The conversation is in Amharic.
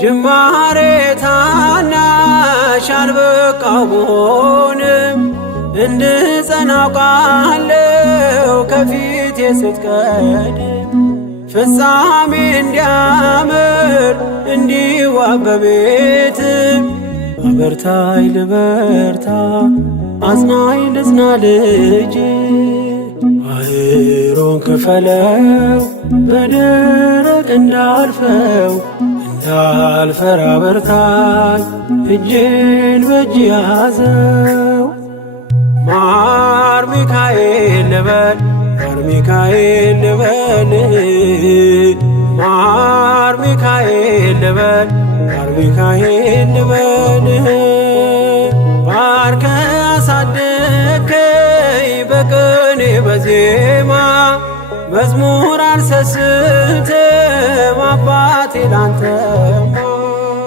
ጅማሬ ታናሽ አልበቃው ብሆንም እንድጸና አውቃለሁ ከፊቴ ስትቀድም ፍጻሜ እንዲያምር እንዲዋብ በቤት አበርታይ ልበርታ አጽናኝ ልጽና ልጅ ባህሩን ክፈለው በደረቅ እንዳልፈው እንዳልፈራ በርታኝ እጄን በእጅ ያዘው ማር ሚካኤል ልበል ማር ሚካኤል ልበል ማር ሚካኤል ልበል ማር ሚካኤል ልበል ባርከ አሳደግከኝ በቅኔ በዜማ መዝሙር አልሰስትም አባቴ ላንተማ